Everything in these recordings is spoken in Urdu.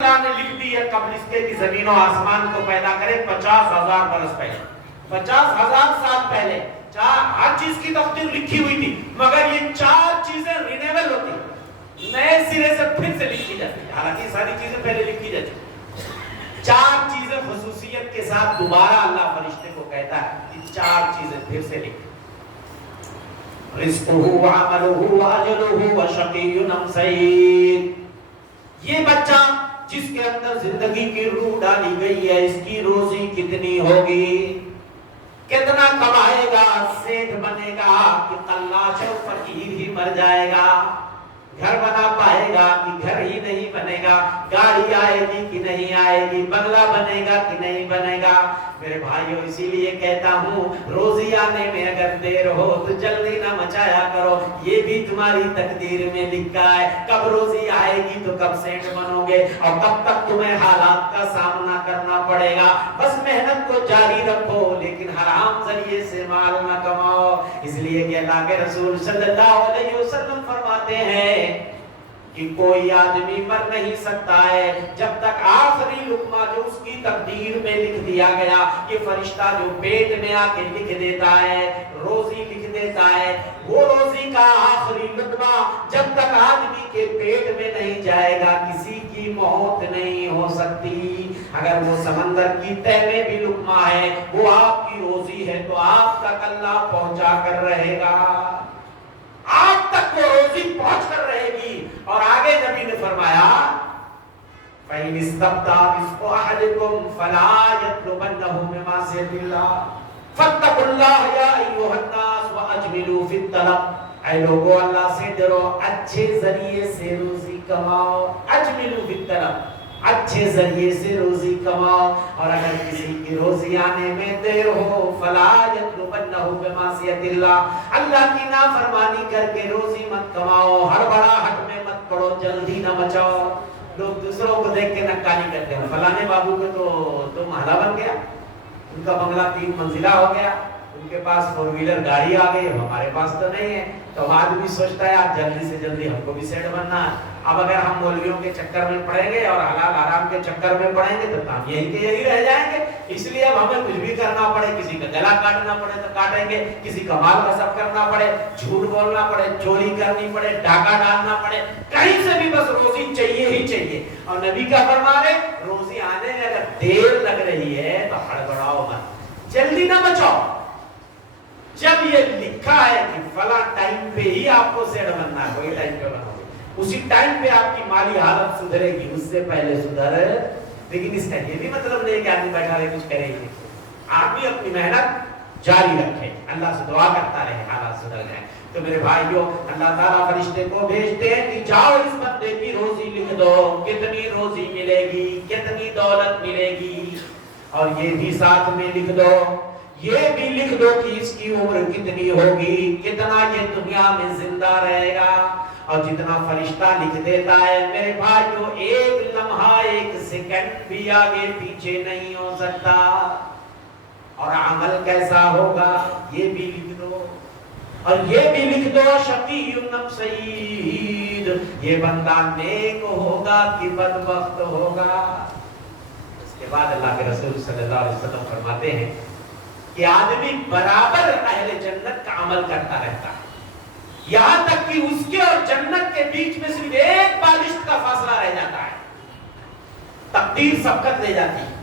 اللہ نے لکھ دی ہے قبل اس کے کہ زمین و آسمان کو پیدا کرے 50,000 برس پہلے، 50,000 سال پہلے ہر چیز کی تقدیر لکھی ہوئی تھی، مگر یہ چار چیزیں رینیول ہوتی، نئے سرے سے پھر سے لکھی جاتی، حالانکہ ساری چیزیں پہلے لکھی جاتی، چار چیزیں خصوصیت کے ساتھ دوبارہ اللہ فرشتے کو کہتا ہے کہ چار چیزیں پھر سے لکھ، رزقہ وعملہ واجلہ وشقی ام سعید۔ یہ بچہ جس کے اندر زندگی کی روح ڈالی گئی ہے، اس کی روزی کتنی ہوگی، کتنا کمائے گا، سیٹھ بنے گا کہ قلاش اور فقیر ہی مر جائے گا، گھر بنا پائے گا کہ گھر ہی نہیں بنے گا، گاڑی آئے گی کہ نہیں آئے گی، بنگلہ بنے گا کہ نہیں بنے گا۔ میرے بھائیو اسی لیے کہتا ہوں روزی آنے میں اگر دیر ہو تو جلدی نہ مچایا کرو، یہ بھی تمہاری تقدیر میں لکھا ہے، کب روزی آئے گی تو کب سیٹ بنو گے اور کب تک تمہیں حالات کا سامنا کرنا پڑے گا۔ بس محنت کو جاری رکھو لیکن حرام ذریعے سے مال نہ کماؤ، اس لیے کہ اللہ کے رسول صلی اللہ علیہ وسلم فرماتے ہیں کہ کوئی آدمی مر نہیں سکتا ہے جب تک آخری لقمہ جو اس کی تقدیر میں لکھ دیا گیا، یہ فرشتہ جو پیٹ میں آ کے لکھ دیتا ہے، روزی لکھ دیتا ہے، وہ روزی کا آخری لقمہ جب تک آدمی کے پیٹ میں نہیں جائے گا کسی کی موت نہیں ہو سکتی۔ اگر وہ سمندر کی تہ میں بھی لقمہ ہے، وہ آپ کی روزی ہے تو آپ تک اللہ پہنچا کر رہے گا، آپ تک وہ روزی پہنچ کر رہے گی۔ اور آگے نبی نے فرمایا فَإِنِ اسْتَبْتَعَ رِزْقُ أَحَدِكُمْ فَلَا يَطْلُبَنَّهُ مِنْ مَعْصِيَةِ اللَّهِ فَاتَّقُوا اللَّهَ يَا أَيُّهَا النَّاسُ وَأَجْمِلُوا فِي الطَّلَبِ۔ اے لوگو اللہ سے ڈرو، اچھے ذریعے سے روزی کماؤ، اجملوا فی الطلب، اچھے ذریعے سے روزی کماؤ، اور اگر کسی کی روزی آنے میں دیر ہو فلا یطلبنہ بمعصیۃ اللہ، اللہ کی نافرمانی کر کے روزی مت کماؤ، ہڑبڑاہٹ میں مت پڑو، جلدی نہ مچاؤ۔ لوگ دوسروں کو دیکھ کے نکالی کرتے ہیں، فلانے بابو کے تو محلہ بن گیا، ان کا بنگلہ 3 منزلہ ہو گیا، ان کے پاس 4 ویلر گاڑی آ گئی، ہمارے پاس تو نہیں ہے۔ تو آدمی سوچتا ہے یار جلدی سے جلدی ہم کو بھی سیٹ بننا ہے۔ اب اگر ہم مولویوں کے چکر میں پڑیں گے اور حلال حرام کے چکر میں پڑیں گے تو ہم یہی کے یہی رہ جائیں گے، اس لیے اب ہمیں کچھ بھی کرنا پڑے، کسی کا گلا کاٹنا پڑے تو کاٹیں گے، کسی کا مال غصب کرنا پڑے، جھوٹ بولنا پڑے، چوری کرنی پڑے، ڈاکہ ڈالنا پڑے، کہیں سے بھی بس روزی چاہیے ہی چاہیے۔ اور نبی کیا فرما رہے، روزی آنے میں اگر دیر لگ رہی ہے تو ہڑبڑاؤ مت، جلدی نہ بچاؤ۔ جب یہ لکھا ہے کہ فلاں ٹائم پہ ہی آپ کو سیٹ بننا ہے، وہی ٹائم پہ بنو گے، اسی ٹائم پہ آپ کی مالی حالت سدھرے گی، اس سے پہلے سدھر۔ لیکن اس کا یہ بھی مطلب نہیں کہ آدمی بیٹھا رہے کچھ کرے گی، آپ بھی اپنی محنت جاری رکھے، اللہ سے دعا کرتا رہے حالات سدھر جائیں۔ تو میرے بھائیو اللہ تعالیٰ فرشتے کو بھیجتے ہیں کہ جاؤ اس بندے کی روزی لکھ دو، کتنی روزی ملے گی، کتنی دولت ملے گی، اور یہ بھی ساتھ میں لکھ دو، یہ بھی لکھ دو کہ اس کی عمر کتنی ہوگی، کتنا یہ دنیا میں زندہ رہے گا۔ اور جتنا فرشتہ لکھ دیتا ہے میرے بھائیو، ایک لمحہ ایک سیکنڈ بھی آگے پیچھے نہیں ہو سکتا۔ اور عمل کیسا ہوگا یہ بھی لکھ دو، اور یہ بھی لکھ دو شقی ام سعید، یہ بندہ نیک ہوگا کہ بدبخت ہوگا۔ اس کے بعد اللہ کے رسول صلی اللہ علیہ وسلم فرماتے ہیں کہ آدمی برابر اہل جنت کا عمل کرتا رہتا ہے، یہاں تک کہ اس کے اور جنت کے بیچ میں صرف ایک بالشت کا فاصلہ رہ جاتا ہے، تقدیر سبقت لے جاتی ہے،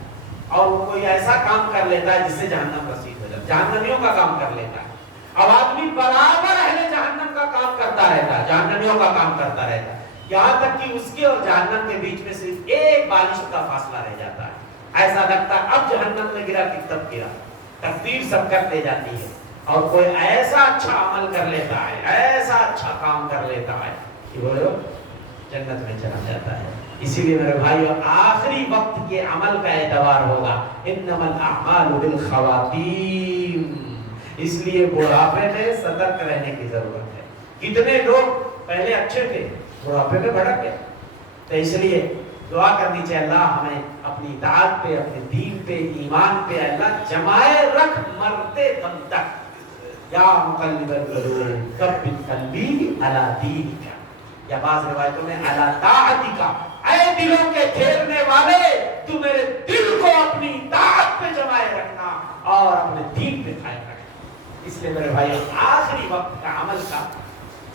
اور وہ کوئی ایسا کام کر لیتا ہے جس سے جہنم رسید ہو جاتا ہے، جہنمیوں کا کام کر لیتا ہے۔ اب آدمی برابر اہل جہنم کا کام کرتا رہتا ہے، جہنمیوں کا کام کرتا رہتا ہے، یہاں تک کہ اس کے اور جہنم کے بیچ میں صرف ایک بالشت کا فاصلہ رہ جاتا ہے۔ ایسا لگتا ہے اب جہنم میں گرا کہ تب گرا، تقدیر سبقت لے جاتی ہے، اور کوئی ایسا اچھا عمل کر لیتا ہے، ایسا اچھا کام کر لیتا ہے کہ وہ جنت میں چلا جاتا ہے۔ اسی لیے میرے بھائیو آخری وقت کے عمل کا اعتبار ہوگا، انما الاعمال بالخواتیم، اس لیے بڑھاپے میں سترک رہنے کی ضرورت ہے۔ کتنے لوگ پہلے اچھے تھے، بڑھاپے میں بھٹک گئے، تو اس لیے دعا کرنی چاہیے اللہ ہمیں اپنی اطاعت پہ، اپنے دین پہ، ایمان پہ اللہ جمائے رکھ مرتے دم تک۔ یا مقلب القلوب ثبت قلبی علی دینک، یا بعض روایتوں میں علی طاعتک، اے دلوں کے گھیرنے والے، تو میرے دل کو اپنی اطاعت پہ جمائے رکھنا اور اپنے دین پہ قائم رکھنا۔ اس لیے میرے بھائی آخری وقت کا عمل کا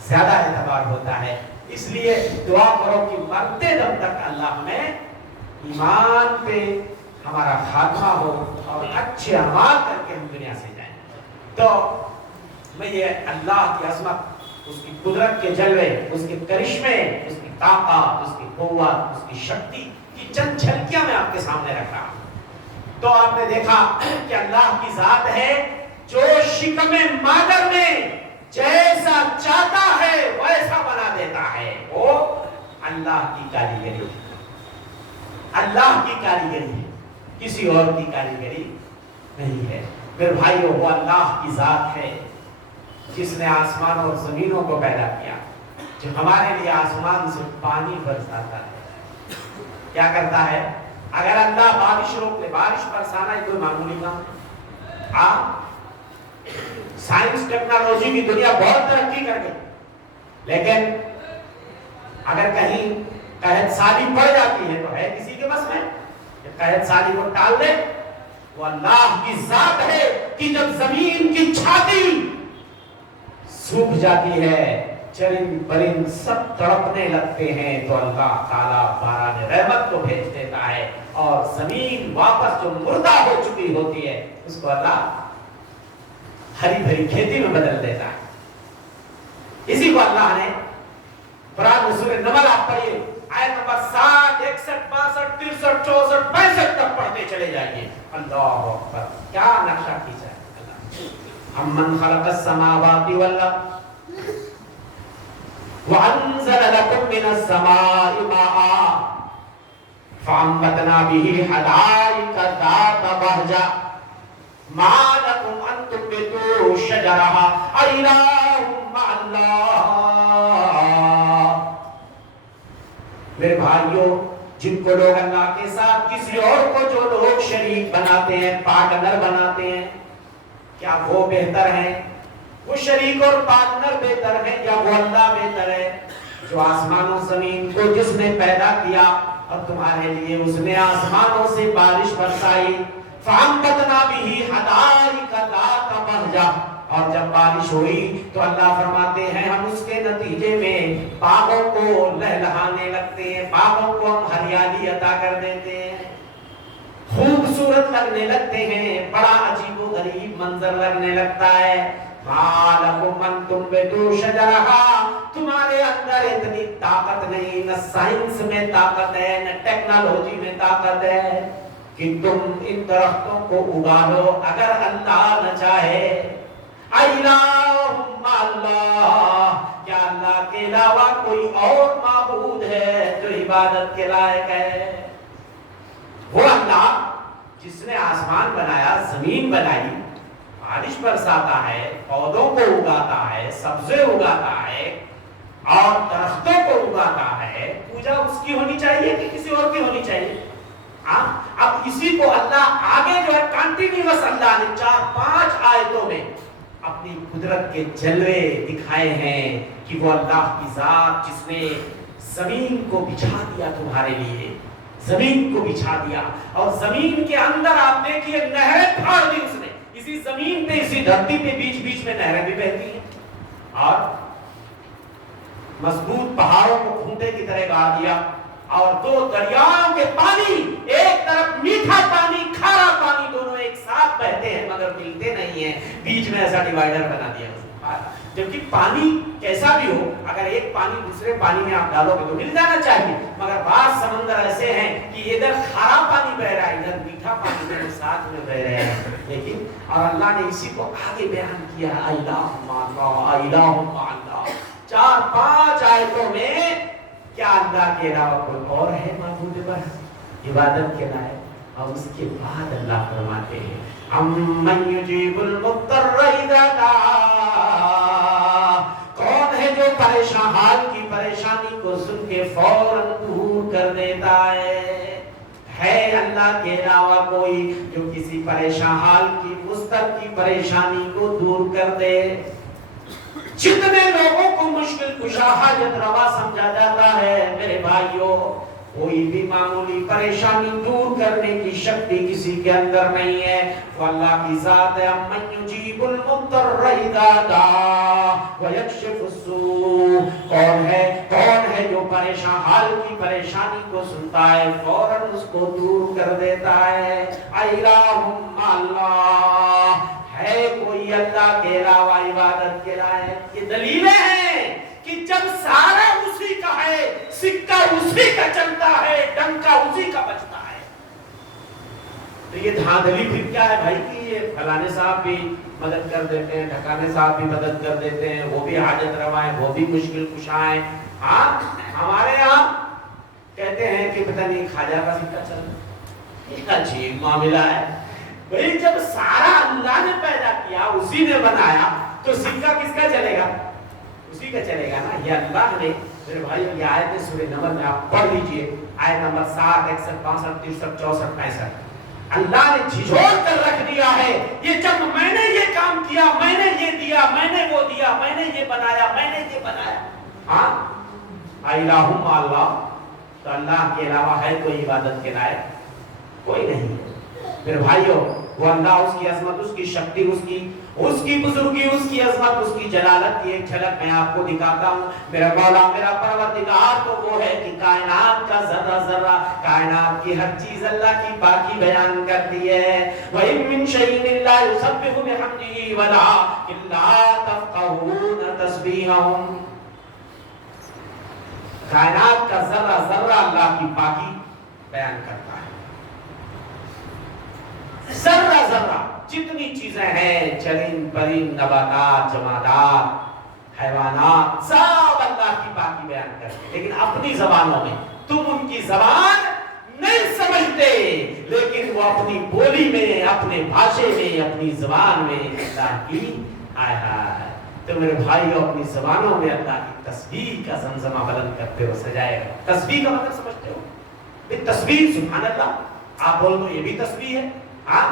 زیادہ اعتبار ہوتا ہے، اس لیے دعا کرو کہ مرتے دم تک اللہ ہمیں ایمان پہ ہمارا خاتمہ ہو اور اچھے اعمال کر کے ہم دنیا سے جائیں۔ تو میں یہ اللہ کی عظمت، اس کی قدرت کے جلوے، اس کے کرشمے، اس کی طاقت، اس کی قوت، اس کی شکتی کی چند جھلکیاں میں آپ کے سامنے رکھ رہا ہوں۔ تو آپ نے دیکھا کہ اللہ کی ذات ہے جو شکم مادر میں جیسا چاہتا ہے ویسا بنا دیتا ہے۔ وہ اللہ کی کاریگری، اللہ کی کاریگری، کسی اور کی کاریگری نہیں ہے۔ پھر بھائیو، وہ اللہ کی ذات ہے جس نے آسمان اور زمینوں کو پیدا کیا، جو ہمارے لیے آسمان سے پانی برساتا ہے۔ کیا کرتا ہے؟ اگر اللہ بارش روک لے، بارش برسانا کوئی معمولی کام ہے۔ سائنس ٹیکنالوجی کی دنیا بہت ترقی کر گئی، لیکن اگر کہیں قحط سالی پڑ جاتی ہے تو ہے کسی کے بس میں کہ قحط سالی کو ٹال دے؟ وہ اللہ کی ذات ہے کہ جب زمین کی چھاتی سوکھ جاتی ہے، چرند پرند سب تڑپنے لگتے ہیں، تو اللہ تعالیٰ باران رحمت کو بھیج دیتا ہے اور زمین واپس جو مردہ ہو چکی ہوتی ہے اس کو اللہ ہری بھری کھیتی میں بدل دیتا ہے۔ اسی کو اللہ نے قرآن میں سورہ نمل آپ پڑھیے، آیت نمبر 60، 61، 62، 63، 64، 65 تک پڑھتے چلے جائیے۔ اللہ اکبر، کیا نقشہ کھینچا ہے اللہ۔ امن خلق السماوات والارض وانزل لكم من السماء ماء فانبتنا به حدائق ذات بهجة ما لكم ان تنبتوا شجرها أإله مع الله۔ میرے بھائیوں، جن کو لوگ اللہ کے ساتھ کسی اور کو جو لوگ شریک بناتے ہیں، پارٹنر بناتے ہیں، کیا وہ بہتر ہیں؟ وہ شریک اور پارٹنر بہتر ہیں یا وہ اللہ بہتر ہے؟ جو آسمان و زمین کو جس نے پیدا کیا اور تمہارے لیے اس نے آسمانوں سے بارش برسائی، فَأَنبَتْنَا بِهِ حَدَائِقَ ذَاتَ بَهْجَةٍ، اور جب بارش ہوئی تو اللہ فرماتے ہیں ہم اس کے نتیجے میں باغوں کو لہلہانے لگتے ہیں، باغوں کو ہم ہریالی عطا کر دیتے ہیں، خوبصورت لگنے لگتے ہیں، بڑا عجیب و غریب منظر لگنے لگتا ہے۔ مَا لَكُمْ أَن تُنبِتُوا شَجَرَهَا، تمہارے اندر اتنی طاقت نہیں، نہ سائنس میں طاقت ہے، نہ ٹیکنالوجی میں طاقت ہے کہ تم ان درختوں کو اگا لو اگر اللہ نہ چاہے۔ الہم اللہ، کیا اللہ کے علاوہ کوئی اور معبود ہے جو عبادت کے لائق ہے؟ وہ اللہ جس نے آسمان بنایا، زمین بنائی، بارش برساتا ہے، پودوں کو اگاتا ہے، سبزے اگاتا ہے اور درختوں کو اگاتا ہے، پوجا اس کی ہونی چاہیے کہ کسی اور کی ہونی چاہیے؟ اب اسی کو اللہ آگے جو ہے کنٹینیوس اللہ نے 4-5 آیتوں میں اپنی قدرت کے جلوے دکھائے ہیں کہ وہ اللہ کی ذات جس نے زمین کو بچھا دیا تمہارے لیے، زمین کو بچھا دیا، اور زمین کے اندر آپ دیکھیے نہریں پھاڑ دی اس نے، اسی زمین پہ، اسی دھرتی پہ بیچ بیچ میں نہریں بھی بہتی ہیں، اور مضبوط پہاڑوں کو کھوٹے کی طرح گاڑ دیا، اور 2 دریاؤں کے پانی، ایک طرف میٹھا پانی، کھارا پانی، دونوں ایک ساتھ بہتے ہیں مگر ملتے نہیں ہیں، بیچ میں ایسا ڈیوائیڈر بنا دیا اس نے۔ جبکہ پانی کیسا بھی ہو، اگر ایک پانی دوسرے پانی میں آپ ڈالو گے تو مل جانا چاہیے، مگر بعض سمندر ایسے ہیں کہ ادھر کھارا پانی بہ رہا ہے، ادھر میٹھا پانی دونوں ساتھ میں بہ رہے ہیں، لیکن اور اللہ نے اسی کو آگے بیان کیا، الہ اللہ، الہ اللہ، 4-5 آیتوں میں کیا اللہ کے علاوہ کوئی اور ہے معبود پر عبادت کے لائق؟ اور اس کے بعد اللہ فرماتے ہیں امن یجیب المضطر اذا دعا، کون ہے جو پریشان حال کی پریشانی کو سن کے فوراً دور کر دیتا ہے اللہ کے علاوہ کوئی جو کسی پریشان حال کی مضطر کی پریشانی کو دور کر دے؟ جتنے لوگوں کو مشکل کشا حاجت روا سمجھا جاتا ہے میرے بھائیوں، کوئی بھی معمولی پریشانی دور کرنے کی شکتی کسی کے اندر نہیں ہے. وہ اللہ کی ذات ہے. امن یجیب المضطر اذا دعا ویکشف السوء. کون ہے جو پریشان حال کی پریشانی کو سنتا ہے فوراً اس کو دور کر دیتا ہے. الہم اللہ, ہے کوئی اللہ کے علاوہ عبادت کے لائق. یہ دلیلیں ہیں کہ جب سارا اسی کا ہے, سکہ اسی کا چلتا ہے, ڈنکا اسی کا بجتا ہے, تو یہ دھاندلی پھر کیا ہے بھائی کہ یہ فلانے صاحب بھی مدد کر دیتے ہیں, ڈھکانے صاحب بھی مدد کر دیتے ہیں, وہ بھی حاجت روا ہیں, وہ بھی مشکل کشا ہیں. ہاں ہمارے یہاں کہتے ہیں کہ پتہ نہیں خواجہ کا سکہ چل رہا ہے. یہ عجیب معاملہ ہے بھائی. جب سارا اللہ نے پیدا کیا, اسی نے بنایا, تو سکہ کس کا چلے گا؟ اسی کا چلے گا نا. یہ اللہ نے میرے بھائی یہ آیت سورہ نمل میں آپ پڑھ لیجئے, آیت نمبر 7, 61, 62, 63, 64, 65. اللہ نے جھجھوڑ کر رکھ دیا ہے. یہ جب میں نے یہ کام کیا, میں نے یہ دیا, میں نے وہ دیا, میں نے یہ بنایا, میں نے یہ بنایا. ہاں الہم اللہ, تو اللہ کے علاوہ ہے کوئی عبادت کے لائق؟ کوئی نہیں. میرے بھائیو وہ اللہ, اس کی عظمت, اس کی شکتی, اس کی بزرگی, اس کی عظمت, اس کی جلالت کی ایک جھلک میں آپ کو دکھاتا ہوں. میرا مولا, میرا پروردگار تو وہ ہے کہ کائنات کا ذرہ ذرہ, کائنات کی ہر چیز اللہ کی پاکی بیان کرتی ہے. وَإِن مِّن شَيْءٍ إِلَّا يُسَبِّحُ بِحَمْدِهِ وَلَٰكِن لَّا تَفْقَهُونَ تَسْبِيحَهُمْ. کائنات کا ذرہ ذرہ اللہ کی پاکی بیان کرتا ہے. ذرہ ذرہ جتنی چیزیں ہیں, چرند پرند, نباتات, جمادات, حیوانات, سب اللہ کی پاکی بیان کرتے ہیں. لیکن اپنی زبانوں میں, تم ان کی زبان نہیں سمجھتے, لیکن وہ اپنی بولی میں, اپنے بھاشے میں, اپنی زبان میں اللہ کی ہائے ہائے. تو میرے بھائیو اپنی زبانوں میں اللہ کی تسبیح کا زمزمہ بلند کرتے ہو سجائے گا. تسبیح کا مطلب سمجھتے ہو؟ تسبیح سبحان اللہ, آپ بول دو یہ بھی تسبیح ہے. ہاں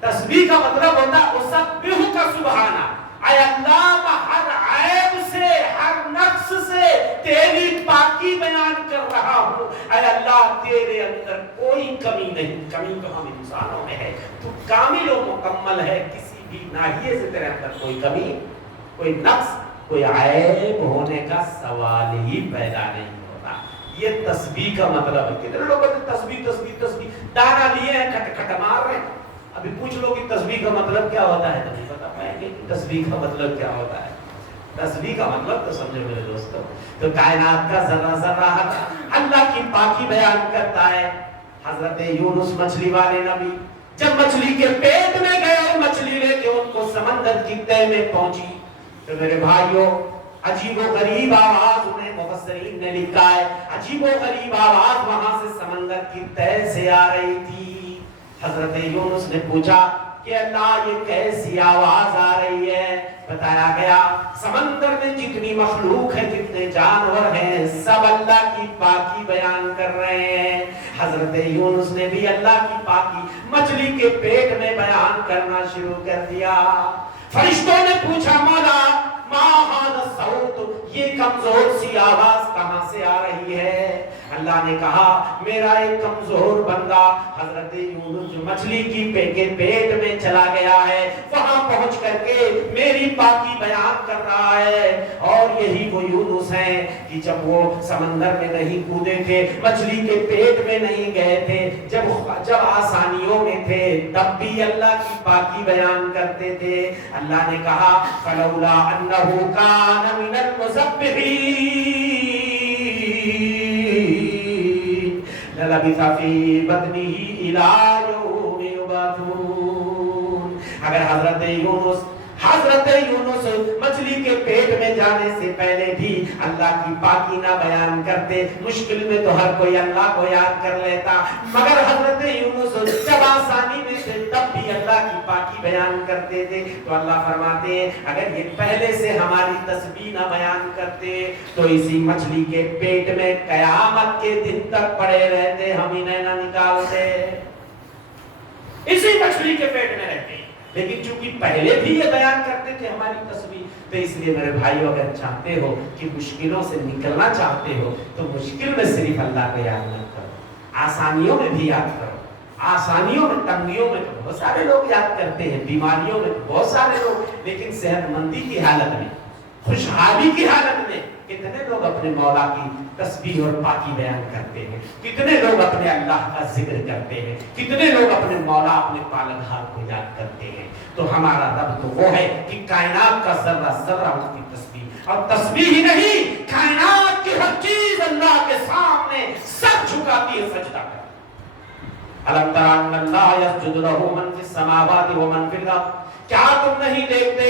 تسبیح کا مطلب ہوتا ہے اسبح کا سبحانہ, اے اللہ ہر عیب سے, ہر نقص سے تیری پاکی بیان کر رہا ہوں. اے اللہ تیرے اندر کوئی کمی نہیں. کمی تو ہم انسانوں میں ہے, تو کامل و مکمل ہے, کسی بھی ناحیے سے تیرے اندر کوئی کمی, کوئی نقص, کوئی عیب ہونے کا سوال ہی پیدا نہیں ہوتا. یہ تسبیح کا مطلب ہے. کتنے لوگ کہتے ہیں تسبیح تسبیح تسبیح, دانا لیے ہیں کھٹ کھٹ مار رہے ہیں. ابھی پوچھ لو کہ تسبیح کا مطلب کیا ہوتا ہے, تو نہیں بتا پائیں گے تسبیح کا مطلب کیا ہوتا ہے. تسبیح کا مطلب تو سمجھو میرے دوستو, تو کائنات کا ذرہ ذرہ اللہ کی پاکی بیان کرتا ہے. حضرت یونس مچھلی والے نبی جب مچھلی کے پیٹ میں گئے اور مچھلی لے کے ان کو سمندر کی تہ میں پہنچی, تو میرے بھائیوں عجیب و غریب آواز, انہیں مفسرین نے لکھا ہے عجیب و غریب آواز وہاں سے سمندر کی تہ سے آ رہی تھی. حضرت یونس نے پوچھا کہ اللہ یہ کیسی آواز آ رہی ہے. بتایا گیا سمندر میں جتنی مخلوق ہے, جتنے جانور ہیں, سب اللہ کی پاکی بیان کر رہے ہیں. حضرت یونس نے بھی اللہ کی پاکی مچھلی کے پیٹ میں بیان کرنا شروع کر دیا. فرشتوں نے پوچھا مولا ما ھذا الصوت, یہ کمزور سی آواز کہاں سے آ رہی ہے؟ اللہ نے کہا میرا ایک کمزور بندہ حضرت یونس جو مچھلی کی پیٹ میں چلا گیا ہے, وہاں پہنچ کر کے میری پاکی بیان کر رہا ہے. اور یہی وہ یونس ہیں کہ جب وہ سمندر میں نہیں کودے تھے, مچھلی کے پیٹ میں نہیں گئے تھے, جب آسانیوں میں تھے, تب بھی اللہ کی پاکی بیان کرتے تھے. اللہ نے کہا فلولا انه كان من المسبحين للبث في بطنه الى يوم يبعثون. اگر حضرت یونس مچھلی کے پیٹ میں جانے سے پہلے بھی اللہ کی پاکی نہ بیان کرتے, مشکل میں تو ہر کوئی اللہ کو یاد کر لیتا, مگر حضرت یونس جب آسانی میں تھے تب بھی اللہ کی پاکی بیان کرتے تھے. تو اللہ فرماتے ہیں اگر یہ پہلے سے ہماری تسبیح نہ بیان کرتے تو اسی مچھلی کے پیٹ میں قیامت کے دن تک پڑے رہتے, ہم انہیں نہ نکالتے, اسی مچھلی کے پیٹ میں رہتے. لیکن چونکہ پہلے بھی یہ بیان کرتے تھے ہماری تسبیح، تو اس لیے میرے بھائیو اگر چاہتے ہو کہ مشکلوں سے نکلنا چاہتے ہو تو مشکل میں صرف اللہ کو یاد نہ کرو، آسانیوں میں بھی یاد کرو۔ آسانیوں میں، تنگیوں میں بہت سارے لوگ یاد کرتے ہیں، بیماریوں میں بہت سارے لوگ، لیکن صحت مندی کی حالت میں، خوشحالی کی حالت میں کتنے لوگ اپنے مولا کی تسبیح اور پاکی بیان کرتے ہیں، کتنے لوگ اپنے اللہ کا ذکر کرتے ہیں، کتنے لوگ اپنے مولا، اپنے پالنہار کو یاد کرتے ہیں۔ تو ہمارا رب تو وہ ہے کہ کائنات کا ذرہ ذرہ اس کی تسبیح، اور تسبیح ہی نہیں، کائنات کی ہر چیز اللہ کے سامنے سر جھکاتی ہے، سجدہ کرتی ہے۔ أَلَمْ تَرَ أَنَّ اللَّهَ يَسْجُدُ لَهُ مَنْ فِي السَّمَاوَاتِ وَمَنْ فِي الْأَرْضِ، کیا تم نہیں دیکھتے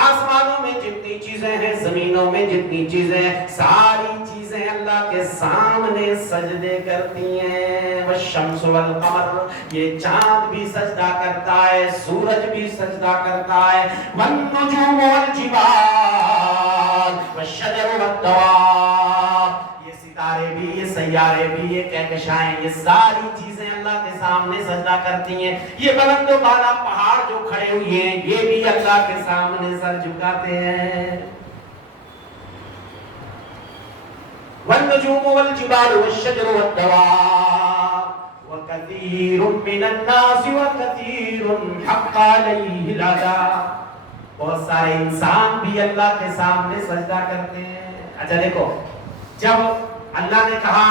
آسمانوں میں جتنی چیزیں ہیں، زمینوں میں جتنی چیزیں ہیں، ساری چیزیں اللہ کے سامنے سجدے کرتی ہیں۔ والشمس والقمر، یہ چاند بھی سجدہ کرتا ہے، سورج بھی سجدہ کرتا ہے، والنجوم والجبال والشجر والدواب، یہ ستارے بھی، یہ سیارے بھی، یہ کہکشائیں، یہ ساری چیزیں اللہ کے سامنے سجدہ کرتی ہیں۔ یہ بلند و بالا پہاڑ جو کھڑے ہوئے ہیں، یہ بھی اللہ کے سامنے سر جھکاتے ہیں۔ والنجوم والجبال والشجر والدواب وكثير من الناس وكثير حق عليه العذاب، بہت سارے انسان بھی اللہ کے سامنے سجدہ کرتے ہیں۔ اچھا دیکھو، جب اللہ نے کہا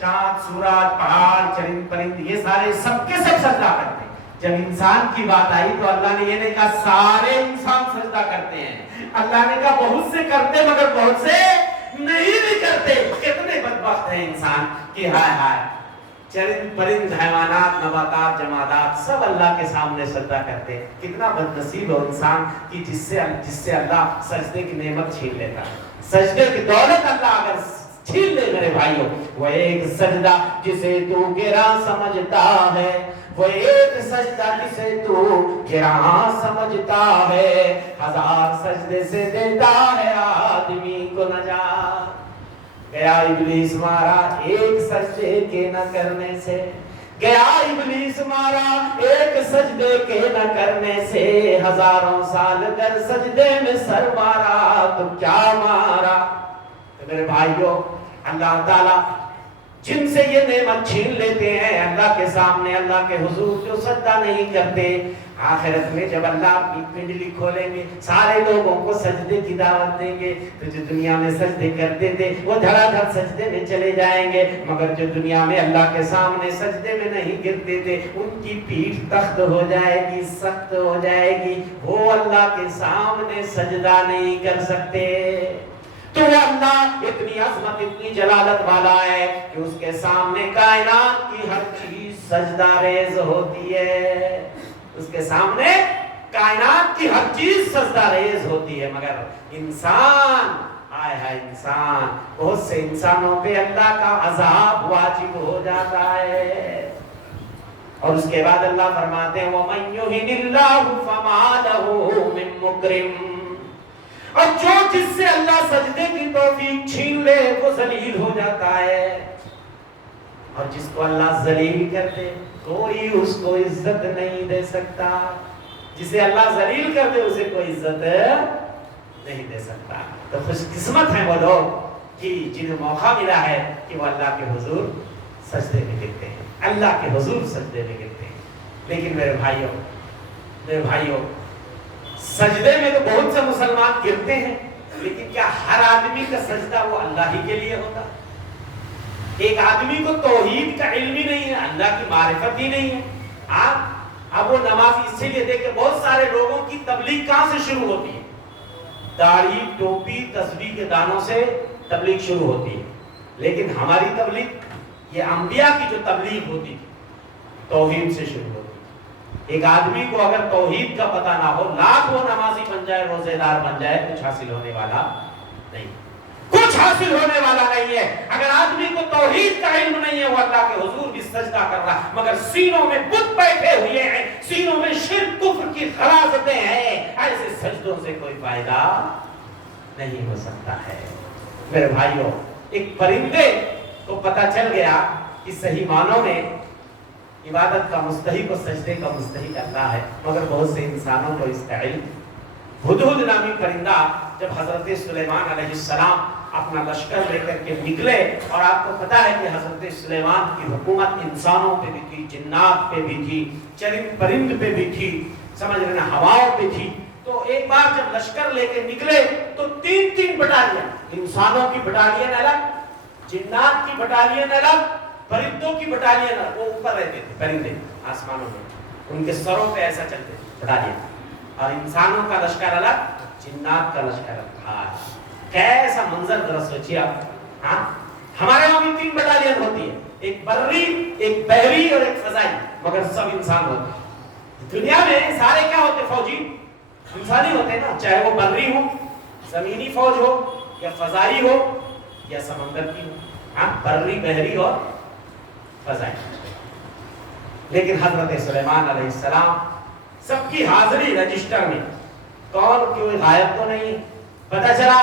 چاند، سورج، پہاڑ، چرند پرند، یہ سارے سب کے سب سجدہ کرتے ہیں، جب انسان کی بات آئی تو اللہ نے یہ نہیں کہا سارے انسان سجدہ کرتے ہیں، اللہ نے کہا بہت سے کرتے مگر بہت سے نہیں بھی کرتے۔ کتنے بدبخت ہیں انسان کہ ہائے ہائے، چرند پرند، حیوانات، نباتات، جمادات سب اللہ کے سامنے سجدہ کرتے ہیں۔ کتنا بد نصیب ہو انسان کہ جس سے اللہ سجدے کی نعمت چھین لیتا ہے، سجدے کی دولت اللہ اگر چھین لے میرے بھائیوں، وہ ایک سجدہ جسے تو گرا سمجھتا ہے، وہ ایک سجدہ جسے تو گرا سمجھتا ہے، ہزار سجدے سے دیتا ہے آدمی کو نجات۔ گیا ابلیس مارا ایک سجدے کے نہ کرنے سے، گیا ابلیس مارا ایک سجدے کے نہ کرنے سے، ہزاروں سال کر سجدے میں سر مارا تو کیا مارا۔ میرے بھائیوں، اللہ تعالیٰ جن سے یہ نعمت چھین لیتے ہیں، اللہ کے سامنے، اللہ کے حضور جو سجدہ نہیں کرتے، آخرت میں جب اللہ اپنی پنڈلی کھولیں گے، سارے لوگوں کو سجدے کی دعوت دیں گے، تو جو دنیا میں سجدے کرتے تھے وہ دھڑا دھڑ سجدے میں چلے جائیں گے، مگر جو دنیا میں اللہ کے سامنے سجدے میں نہیں گرتے تھے، ان کی پیٹھ تخت ہو جائے گی، سخت ہو جائے گی، وہ اللہ کے سامنے سجدہ نہیں کر سکتے۔ تو اللہ اتنی عظمت، اتنی جلالت والا ہے کہ اس کے سامنے کائنات کی ہر چیز سجدہ ریز ہوتی ہے، اس کے سامنے کائنات کی ہر چیز سجدہ ریز ہوتی ہے، مگر انسان، آئے ہے انسان، بہت سے انسانوں پہ اللہ کا عذاب واجب ہو جاتا ہے۔ اور اس کے بعد اللہ فرماتے ہیں وَمَن يُهِنِ اللَّهُ فَمَا لَهُ مِن مُكْرِمٍ، اور جو جس سے اللہ سجدے کی توفیق چھین لے وہ ذلیل ہو جاتا ہے، اور جس کو اللہ ذلیل کر دے کوئی اس کو عزت نہیں دے سکتا، جسے اللہ ذلیل کر دے اسے کوئی عزت نہیں دے سکتا۔ تو خوش قسمت ہیں وہ لوگ کہ جنہیں موقع ملا ہے کہ وہ اللہ کے حضور سجدے میں گرتے ہیں، اللہ کے حضور سجدے میں گرتے ہیں۔ لیکن میرے بھائیوں، سجدے میں تو بہت سے مسلمان گرتے ہیں، لیکن کیا ہر آدمی کا سجدہ وہ اللہ ہی کے لیے ہوتا؟ ایک آدمی کو توحید کا علم ہی نہیں ہے، اللہ کی معرفت ہی نہیں ہے، اب وہ نماز اس لیے دیکھیں بہت سارے لوگوں کی تبلیغ کہاں سے شروع ہوتی ہے؟ داڑھی، ٹوپی، تسبیح کے دانوں سے تبلیغ شروع ہوتی ہے، لیکن ہماری تبلیغ، یہ انبیاء کی جو تبلیغ ہوتی تھی، توحید سے شروع ہوتی۔ ایک آدمی کو اگر توحید کا پتہ نہ ہو، لاکھ وہ نمازی بن جائے، روزے دار بن جائے، کچھ حاصل ہونے والا نہیں، کچھ حاصل ہونے والا نہیں ہے۔ اگر آدمی کو توحید کا علم نہیں ہے، وہ اللہ کے حضور بھی سجدہ کر رہا، مگر سینوں میں بت بیٹھے ہوئے ہیں، سینوں میں شرک کفر کی خرازتیں ہیں، ایسے سجدوں سے کوئی فائدہ نہیں ہو سکتا ہے۔ میرے بھائیوں، ایک پرندے کو پتہ چل گیا کہ صحیح معنوں میں عبادت کا مستحق و سجدے کا مستحق اللہ ہے، مگر بہت سے انسانوں کو اس کا علم۔ ہدہد نامی پرندہ جب حضرت سلیمان علیہ السلام اپنا لشکر لے کر کے نکلے، اور آپ کو پتا ہے کہ حضرت سلیمان کی حکومت انسانوں پہ بھی تھی، جنات پہ بھی تھی، چرند پرند پہ بھی تھی، سمجھ رہے نا، ہواؤں پہ تھی۔ تو ایک بار جب لشکر لے کے نکلے تو تین بٹالین، انسانوں کی بٹالین الگ، جنات کی بٹالین الگ، پرندوں کی بٹالین الگ، وہ اوپر رہتے تھے پرندے آسمانوں میں، ان کے سروں پہ ایسا چلتے بٹالین، اور انسانوں کا لشکر الگ، جنات کا لشکر الگ۔ کیسا منظر ذرا سوچیے آپ۔ ہاں ہمارے یہاں بھی 3 بٹالین ہوتی ہے، ایک بری، ایک بحری اور ایک فضائی، مگر سب انسان ہوتے ہیں۔ دنیا میں سارے کیا ہوتے؟ فوجی انسانی ہوتے ہیں نا، چاہے وہ بری ہو، زمینی فوج ہو، یا فضائی ہو، یا سمندر کی ہو، ہاں بری، بحری اور فضائی۔ لیکن حضرت سلیمان علیہ السلام سب کی حاضری رجسٹر میں، کون کوئی غائب تو نہیں ہے۔ پتہ چلا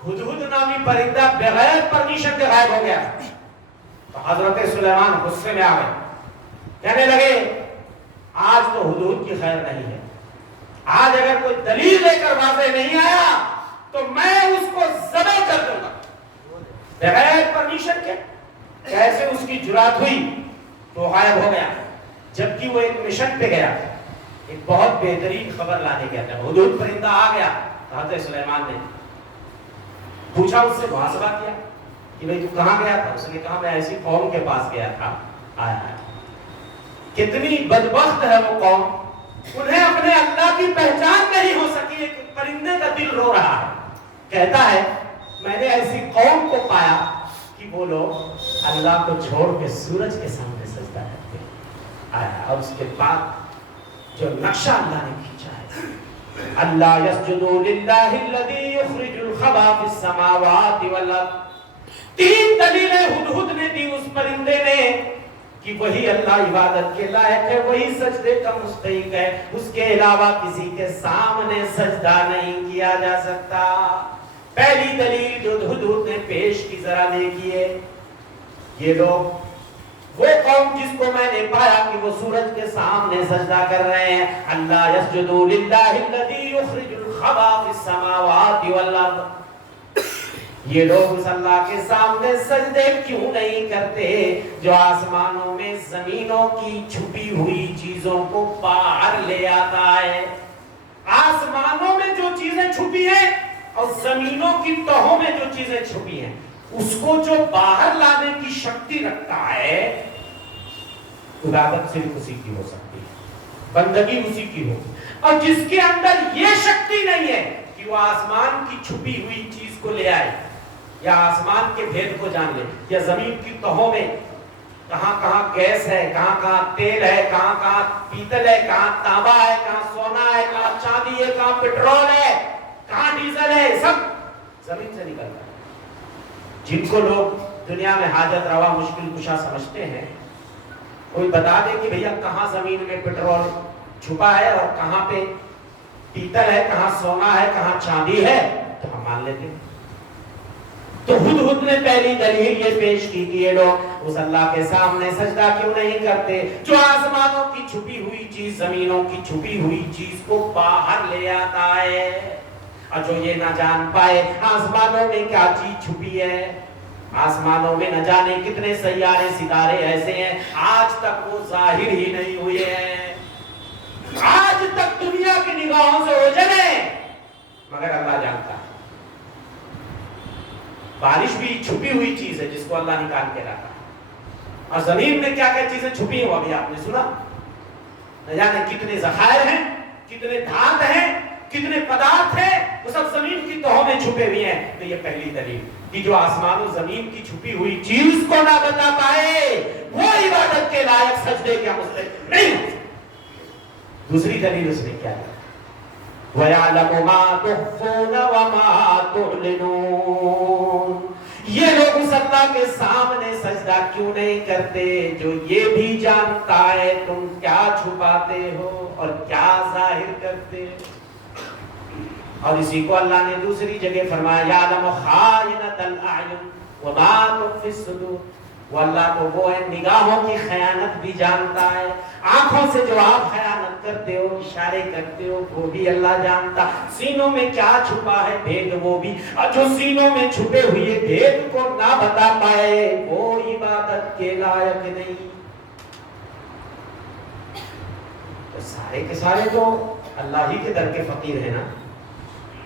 ہدہد نامی پرندہ بغیر پرمیشن کے غائب ہو گیا، تو حضرت سلیمان غصے میں آ گئے، کہنے لگے آج تو ہدہد کی خیر نہیں ہے، آج اگر کوئی دلیل لے کر واضح نہیں آیا تو میں اس کو ذبح کر دوں گا بغیر پرمیشن کے۔ کیسے اس کی جرات ہوئی تو غائب ہو گیا، جبکہ وہ ایک مشن پہ گیا، ایک بہت بہترین خبر لانے گیا تھا۔ ہدہد پرندہ آ گیا، حضرت سلیمان نے پوچھا، اس سے محاسبہ کیا کہ بھئی تو کہاں گیا تھا؟ اس نے کہا میں ایسی قوم کے پاس گیا تھا۔ آیا کتنی بدبخت ہے وہ قوم، انہیں اپنے اللہ کی پہچان نہیں ہو سکی، ایک پرندے کا دل رو رہا ہے، کہتا ہے میں نے ایسی قوم کو پایا کہ وہ لوگ اللہ کو چھوڑ کے سورج کے سامنے سجدہ کرتے ہیں۔ آیا اور اس کے بعد جو نقشہ اللہ نے کھینچا ہے، اللہ یسجدوا للہ الذی یخرج الخبا فی السماوات والارض۔ 3 دلیلیں ہدہد نے دی اس پرندے نے کہ وہی اللہ عبادت کے لائق ہے، وہی سجدے کا مستحق ہے، اس کے علاوہ کسی کے سامنے سجدہ نہیں کیا جا سکتا۔ پہلی دلیل جو ہدہد نے پیش کی، ذرا دیکھیے، یہ لوگ وہ قوم جس کو میں نے پایا کہ وہ سورج کے سامنے سجدہ کر رہے ہیں، اللہ یسجدوا للہ الذی یخرج الخبا فی السماوات والارض، یہ لوگ اس اللہ کے سامنے سجدے کیوں نہیں کرتے جو آسمانوں میں زمینوں کی چھپی ہوئی چیزوں کو باہر لے آتا ہے۔ آسمانوں میں جو چیزیں چھپی ہیں اور زمینوں کی تہوں میں جو چیزیں چھپی ہیں، اس کو جو باہر لانے کی شکتی رکھتا ہے، عبادت صرف اسی کی ہو سکتی ہے، بندگی اسی کی ہوگی۔ اور جس کے اندر یہ شکتی نہیں ہے کہ وہ آسمان کی چھپی ہوئی چیز کو لے آئے، یا آسمان کے بھید کو جان لے، یا زمین کی تہوں میں کہاں کہاں گیس ہے، کہاں کہاں تیل ہے، کہاں کہاں پیتل ہے، کہاں تانبا ہے، کہاں سونا ہے، کہاں چاندی ہے، کہاں پیٹرول ہے، کہاں ڈیزل ہے، سب زمین سے نکلتا ہے۔ جن کو لوگ دنیا میں حاجت روا مشکل کشا سمجھتے ہیں، کوئی بتا دے کہ بھیا کہاں زمین میں پیٹرول چھپا ہے اور کہاں پہ پیتل ہے، کہاں سونا ہے، کہاں چاندی ہے، تو ہم مان لیتے ہیں۔ تو ہدہد نے پہلی دلیل یہ پیش کی کہ یہ لوگ اس اللہ کے سامنے سجدہ کیوں نہیں کرتے جو آسمانوں کی چھپی ہوئی چیز، زمینوں کی چھپی ہوئی چیز کو باہر لے آتا ہے، اور جو یہ نہ جان پائے آسمانوں میں کیا چیز چھپی ہے۔ آسمانوں میں نہ جانے کتنے سیارے ستارے ایسے ہیں آج تک وہ ظاہر ہی نہیں ہوئے ہیں، آج تک دنیا کی نگاہوں سے اوجھل ہیں، مگر اللہ جانتا ہے۔ بارش بھی چھپی ہوئی چیز ہے جس کو اللہ نکال کے رکھا ہے، اور زمین میں کیا کیا چیزیں چھپی ہیں وہ ابھی آپ نے سنا، نہ جانے کتنے ذخائر ہیں، کتنے دھات ہیں، کتنے پدارتھ ہیں، وہ سب زمین کی تہوں میں چھپے ہوئے ہیں۔ تو یہ پہلی دلیل کہ جو آسمان و زمین کی چھپی ہوئی چیز کو نہ بتا پائے وہ عبادت کے لائق، سجدے کے مستحق نہیں ہو سکتا۔ دوسری دلیل اس نے کیا ہے، وَيَعْلَمُ مَا تُخْفُونَ وَمَا تُعْلِنُونَ، یہ لوگ اس اللہ کے سامنے سجدہ کیوں نہیں کرتے جو یہ بھی جانتا ہے تم کیا چھپاتے ہو اور کیا ظاہر کرتے ہو۔ اور اسی کو اللہ نے دوسری جگہ فرمایا، یعلم خائنۃ الاعین وما تخفی الصدور، وہ اللہ تو وہ ہے نگاہوں کی خیانت بھی جانتا ہے، آنکھوں سے جو آپ خیانت کرتے ہو، اشارے کرتے ہو، وہ بھی اللہ جانتا، سینوں میں کیا چھپا ہے بھید وہ بھی، اور جو سینوں میں چھپے ہوئے بھید کو نہ بتا پائے وہ عبادت کے لائق نہیں۔ تو سارے کے سارے تو اللہ ہی کے در کے فقیر ہیں نا،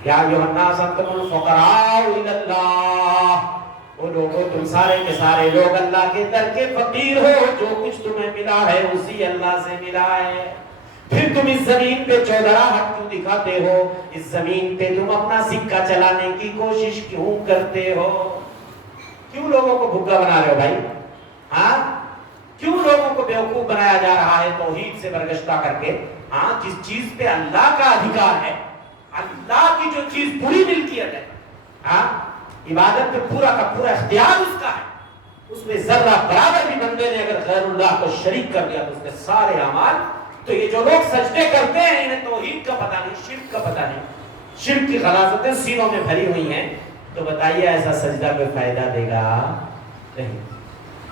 یا ایھا الناس انتم الفقراء الی اللہ، وہ لوگوں تم سارے کے سارے لوگ اللہ کے در کے فقیر ہو، جو کچھ تمہیں ملا ہے اسی اللہ سے ملا ہے۔ پھر تم اس زمین پہ چودراہٹ کیوں دکھاتے ہو؟ اس زمین پہ تم اپنا سکہ چلانے کی کوشش کیوں کرتے ہو؟ کیوں لوگوں کو بھگا بنا رہے ہو بھائی؟ ہاں کیوں لوگوں کو بیوقوف بنایا جا رہا ہے توحید سے برگشتہ کر کے؟ ہاں جس چیز پہ اللہ کا ادھیکار ہے، اللہ کی جو چیز پوری ملکیت ہے، ہاں عبادت پہ پورا کا پورا اختیار اس کا ہے، اس میں ذرہ برابر بھی بندے نے اگر غیر اللہ کو شریک کر دیا تو اس کے سارے اعمال۔ تو یہ جو لوگ سجدے کرتے ہیں انہیں توحید کا پتہ نہیں، شرک کا پتہ نہیں، شرک کی غلاظتیں سینوں میں بھری ہوئی ہیں، تو بتائیے ایسا سجدہ کوئی فائدہ دے گا؟ نہیں۔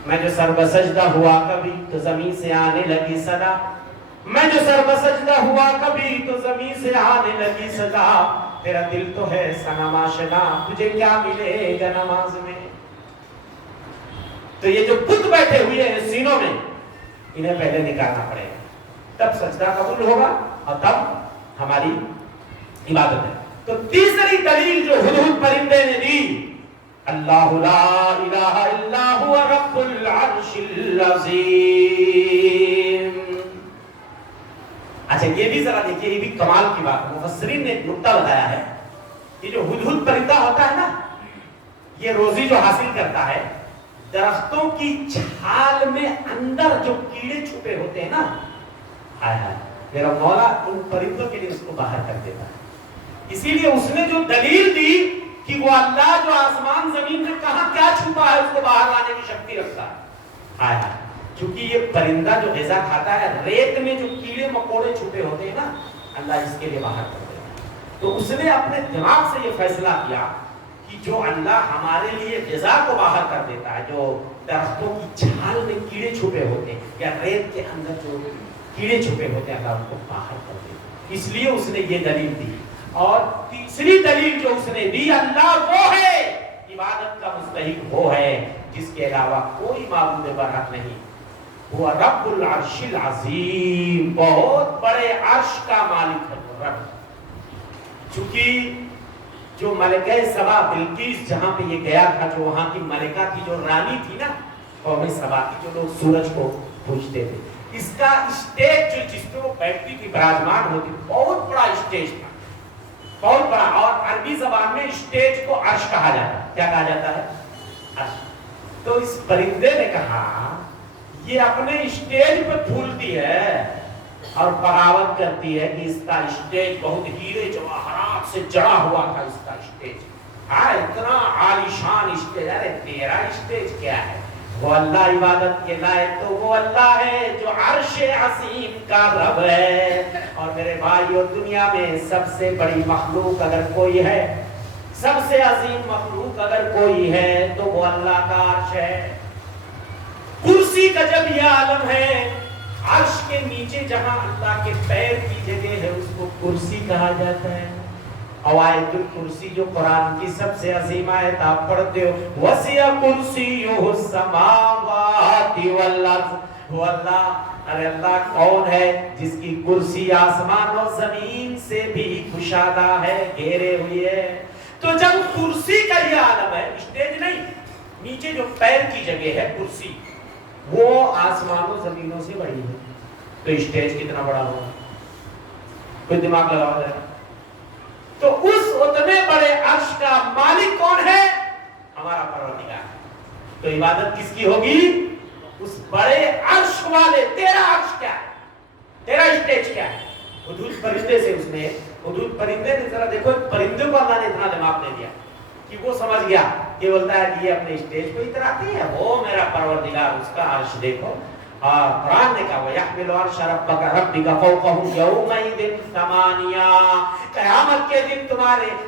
میں جو سر بسجدہ ہوا کبھی تو زمین سے آنے لگی صدا، میں جو سر بسجدہ ہوا کبھی تو زمین سے آنے لگی صدا، تیرا دل تو ہے صنم آشنا، تجھے کیا ملے گا نماز میں؟ تو یہ جو بت بیٹھے ہوئے ہیں سینوں میں، انہیں پہلے نکالنا پڑے گا، تب سجدہ قبول ہوگا اور تب ہماری عبادت ہے۔ تو تیسری دلیل جو ہدہد پرندے نے دی، اللہ لا الہ الا هو رب العرش العظیم۔ اچھا یہ بھی ذرا دیکھیے، یہ بھی کمال کی بات ہے، مفسرین نے ایک نکتہ بتایا ہے، یہ جو ہدہد پرندہ ہوتا ہے نا، یہ روزی جو حاصل کرتا ہے درختوں کی چھال میں اندر جو کیڑے چھپے ہوتے ہیں نا، ہائے ہائے میرا مولا ان پرندوں کے لیے اس کو باہر کر دیتا ہے۔ اسی لیے اس نے جو دلیل دی کہ وہ اللہ جو آسمان زمین میں کہاں کیا چھپا ہے اس کو باہر لانے کی شکتی رکھتا ہے، ہائے ہائے کیونکہ یہ پرندہ جو غذا کھاتا ہے، ریت میں جو کیڑے مکوڑے چھپے ہوتے ہیں نا، اللہ اس کے لیے باہر کر دیتا ہے۔ تو اس نے اپنے دماغ سے یہ فیصلہ کیا کہ جو اللہ ہمارے لیے غذا کو باہر کر دیتا ہے، جو درختوں کی چھال میں کیڑے چھپے ہوتے ہیں یا ریت کے اندر جو کیڑے چھپے ہوتے ہیں، اللہ ان کو باہر کر دیتا ہے۔ اس لیے اس نے یہ دلیل دی۔ اور تیسری دلیل جو اس نے دی، اللہ وہ ہے، عبادت کا مستحق وہ ہے جس کے علاوہ کوئی معبود برحق نہیں، وہ رب العرش العظیم، بہت بڑے عرش کا مالک ہے رب۔ چونکہ جو ملکہ سبا بلقیس جہاں پہ یہ گیا تھا، جو وہاں کی ملکہ کی جو رانی تھی نا قوم سبا کی، جو لوگ سورج کو پوجتے تھے، اس کا اسٹیج جو جس پہ وہ بیٹھتی تھی براجمان ہوتی، بہت بڑا اسٹیج تھا، بہت بڑا۔ اور عربی زبان میں اسٹیج کو عرش کہا جاتا ہے۔ کیا کہا جاتا ہے؟ عرش۔ تو اس پرندے نے کہا یہ اپنے اسٹیج پہ پھولتی ہے اور بغاوت کرتی ہے کہ اس کا اسٹیج بہت ہیرے جواہرات سے جڑا ہوا تھا، اس کا اسٹیج ہاں اتنا عالیشان اسٹیج۔ ارے تیرا اسٹیج کیا ہے؟ وہ اللہ عبادت کے لائق تو وہ اللہ ہے جو عرش عظیم کا رب ہے۔ اور میرے بھائیو، دنیا میں سب سے بڑی مخلوق اگر کوئی ہے، سب سے عظیم مخلوق اگر کوئی ہے تو وہ اللہ کا عرش ہے۔ کرسی کا جب یہ عالم ہے، عرش کے نیچے جہاں اللہ کے پیر کی جگہ ہے اس کو کرسی کہا جاتا ہے۔ آیت الکرسی جو قرآن کی سب سے عظیم آیت آپ پڑھتے ہو، وسع کرسیہ السماوات والارض، وہ اللہ، ارے اللہ کون ہے جس کی کرسی آسمان اور زمین سے بھی کشادہ ہے، گھیرے ہوئی ہے۔ تو جب کرسی کا یہ عالم ہے، اسٹیج نہیں، نیچے جو پیر کی جگہ ہے کرسی، وہ آسمانوں زمینوں سے بڑی ہے، تو اسٹیج کتنا بڑا ہوگا؟ کوئی دماغ لگاؤ ذرا۔ تو اس اتنے بڑے عرش کا مالک کون ہے؟ ہمارا پروردگار۔ تو عبادت کس کی ہوگی؟ اس بڑے عرش والے۔ تیرا عرش کیا ہے؟ تیرا اسٹیج کیا ہے؟ ہدہد پرندے سے اس نے، ہدہد پرندے نے، ذرا دیکھو پرندے کو اللہ نے اتنا دماغ دے دیا کہ وہ سمجھ گیا، کہ بولتا ہے کہ یہ اپنے اسٹیج کو اتراتی ہے، وہ میرا پروردگار، اس کا عرش دیکھو۔ قرآن نے کہا وَيَحْمِلُ عَرْشَ رَبِّكَ فَوْقَهُمْ يَوْمَئِذٍ ثَمَانِيَةٌ، قیامت کے دن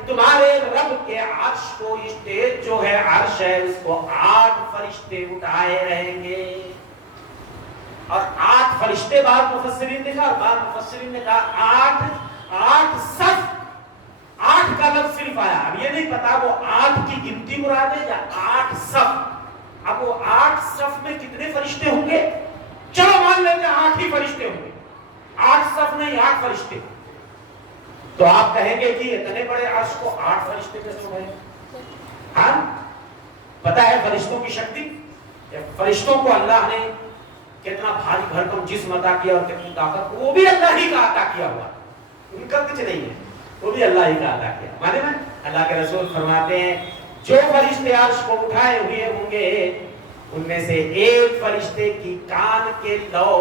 تمہارے رب کے عرش کو، اسٹیج جو ہے عرش ہے اس کو 8 فرشتے اٹھائے رہیں گے. اور 8 فرشتے، بعض مفسرین نے کہا، بعض مفسرین نے کہا 8 صف، 8 کا لفظ صرف آیا. اب یہ نہیں پتا وہ 8 کی گنتی مراد ہے یا 8 صف. اب وہ 8 صف میں کتنے فرشتے ہوں گے؟ چلو مان لیتے ہیں 8 ہی فرشتے ہوں گے، 8 صف نہیں 8 فرشتے. تو آپ کہیں گے کہ اتنے بڑے عرش کو 8 فرشتے کیسے ہوئے؟ ہاں پتا ہے فرشتوں کی شکتی، فرشتوں کو اللہ نے کتنا بھاری بھرکم جسم عطا کیا اور کتنی طاقت، وہ بھی اللہ ہی کا عطا کیا ہوا، ان کا کچھ نہیں ہے، وہ بھی اللہ ہی کا عطا کیا. مانے میں اللہ کے رسول فرماتے ہیں جو فرشتے عرش کو اٹھائے ہوئے ہوں گے ان میں سے ایک فرشتے کی کان کے لو